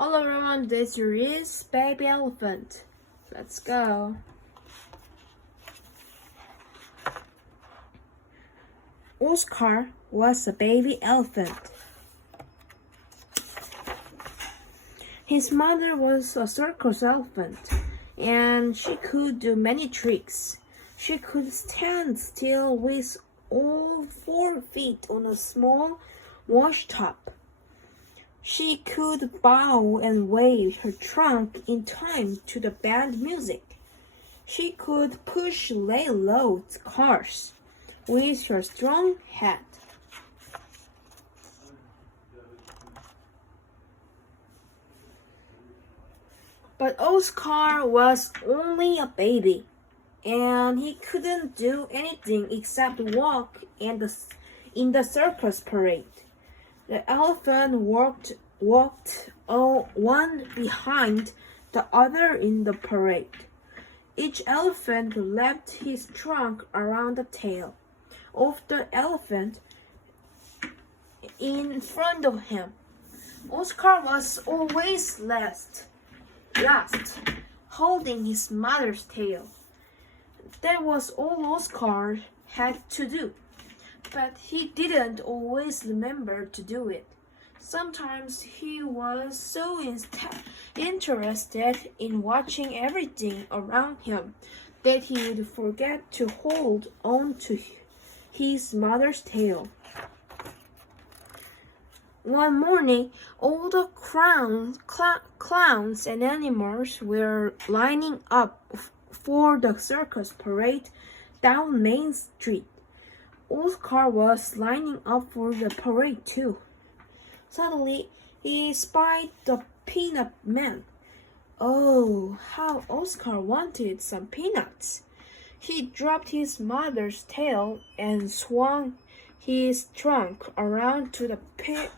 All around this is baby elephant. Let's go. Oscar was a baby elephant. His mother was a circus elephant, and she could do many tricks. She could stand still with all 4 feet on a small washtub. She could bow and wave her trunk in time to the band music. She could push load cars with her strong head. But Oscar was only a baby, and he couldn't do anything except walk in the circus parade. The elephant walked one behind the other in the parade. Each elephant wrapped his trunk around the tail of the elephant in front of him. Oscar was always last, holding his mother's tail. That was all Oscar had to do. But he didn't always remember to do it. Sometimes he was so interested in watching everything around him that he would forget to hold on to his mother's tail. One morning, all the clowns and animals were lining up for the circus parade down Main Street. Oscar was lining up for the parade too. Suddenly, he spied the Peanut Man. Oh, how Oscar wanted some peanuts! He dropped his mother's tail and swung his trunk around to the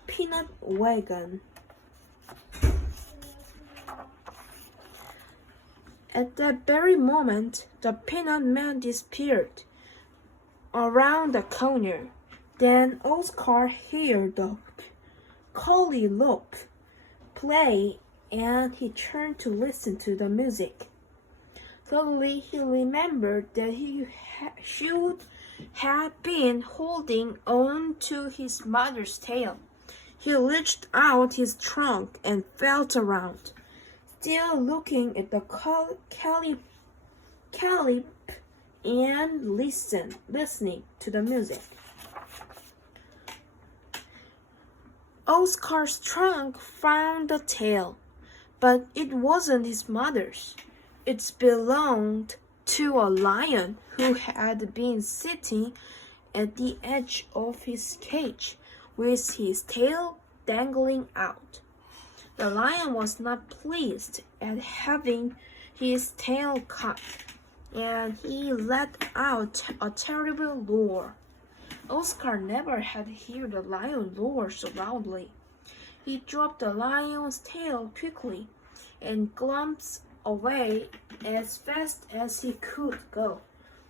peanut wagon. At that very moment, the Peanut Man disappeared around the corner. Then Oscar heard the Collie Loop play, and he turned to listen to the music. Suddenly he remembered that he should have been holding on to his mother's tail. He reached out his trunk and felt around, still looking at the callip and listening to the music. Oscar's trunk found the tail, but it wasn't his mother's. It belonged to a lion who had been sitting at the edge of his cage with his tail dangling out. The lion was not pleased at having his tail cut, and he let out a terrible roar. Oscar never had heard a lion roar so loudly. He dropped the lion's tail quickly and glanced away as fast as he could go,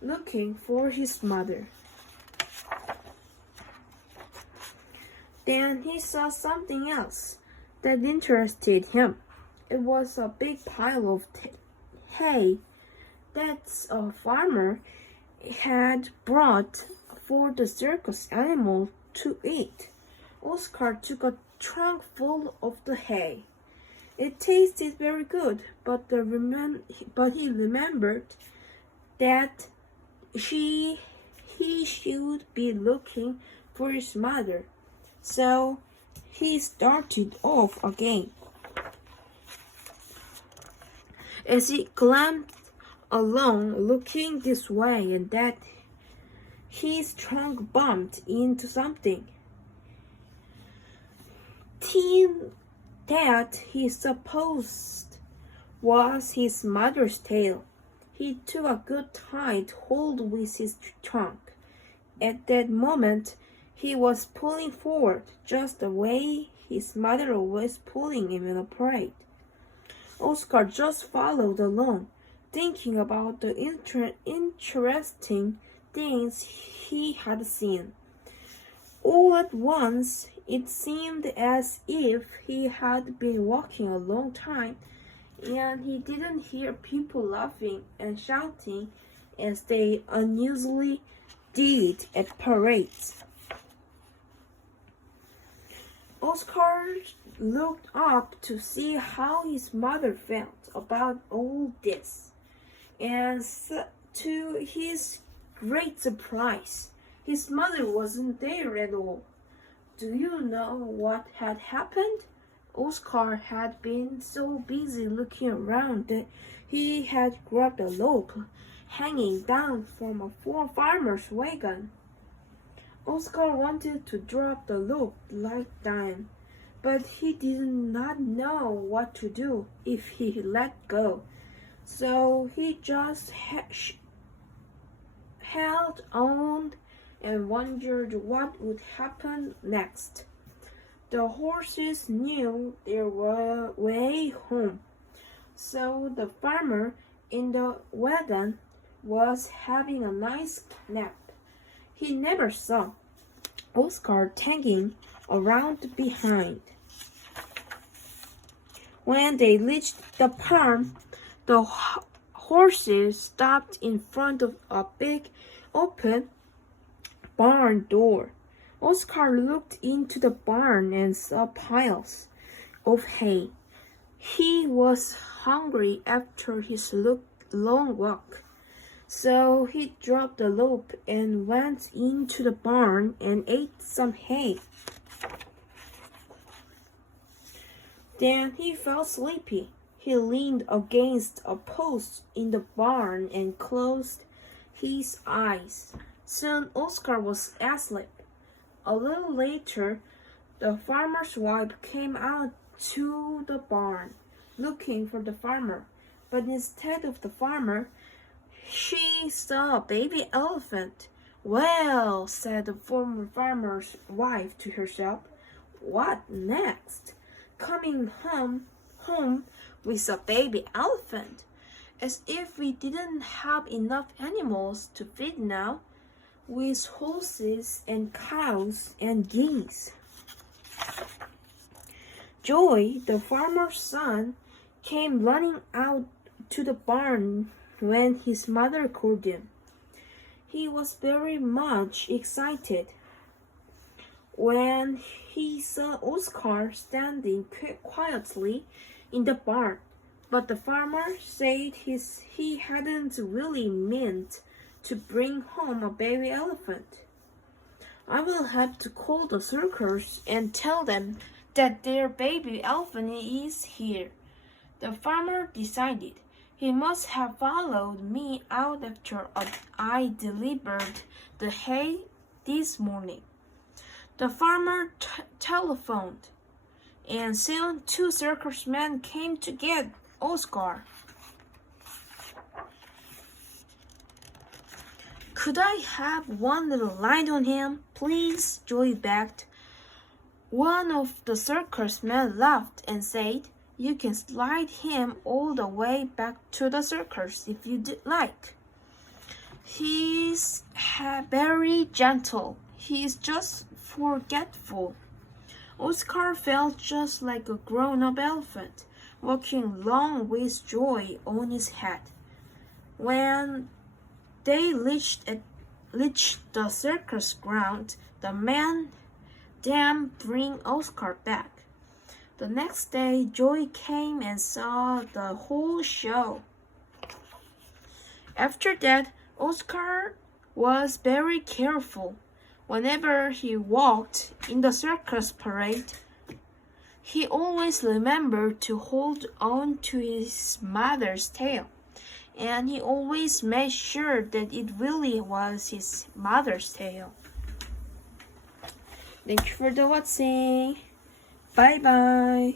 looking for his mother. Then he saw something else that interested him. It was a big pile of hay that a farmer had brought for the circus animal to eat. Oscar took a trunk full of the hay. It tasted very good, but he remembered that he should be looking for his mother. So he started off again. As he climbed along, looking this way and that, his trunk bumped into something that he supposed was his mother's tail. He took a good tight hold with his trunk. At that moment, he was pulling forward just the way his mother was pulling him in a parade. Oscar just followed along, thinking about the interesting things he had seen. All at once, it seemed as if he had been walking a long time, and he didn't hear people laughing and shouting as they unusually did at parades. Oscar looked up to see how his mother felt about all this, and to his great surprise, his mother wasn't there at all. Do you know what had happened? Oscar had been so busy looking around that he had grabbed a loop hanging down from a farmer's wagon. Oscar wanted to drop the loop like then, but he did not know what to do if he let go. So he just held on and wondered what would happen next. The horses knew their way home, so the farmer in the wagon was having a nice nap. He never saw Oscar tagging around behind. When they reached the farm, the horses stopped in front of a big open barn door. Oscar looked into the barn and saw piles of hay. He was hungry after his long walk, so he dropped the loop and went into the barn and ate some hay. Then he felt sleepy. He leaned against a post in the barn and closed his eyes. Soon Oscar was asleep. A little later, the farmer's wife came out to the barn, looking for the farmer. But instead of the farmer, she saw a baby elephant. Well, said the former farmer's wife to herself, what next? Coming home with a baby elephant, as if we didn't have enough animals to feed now, with horses and cows and geese. Joy, the farmer's son, came running out to the barn when his mother called him. He was very much excited when he saw Oscar standing quietly in the barn, but the farmer said he hadn't really meant to bring home a baby elephant. I will have to call the circus and tell them that their baby elephant is here. The farmer decided. He must have followed me out after I delivered the hay this morning. The farmer telephoned, and soon 2 circus men came to get Oscar. Could I have one little light on him, please? Joy begged. One of the circus men laughed and said, you can slide him all the way back to the circus if you like. He's very gentle. He's just forgetful. Oscar felt just like a grown-up elephant, walking along with Joy on his head. When they reached the circus ground, the man then bring Oscar back. The next day, Joy came and saw the whole show. After that, Oscar was very careful. Whenever he walked in the circus parade, he always remembered to hold on to his mother's tail. And he always made sure that it really was his mother's tail. Thank you for the watching. Bye bye.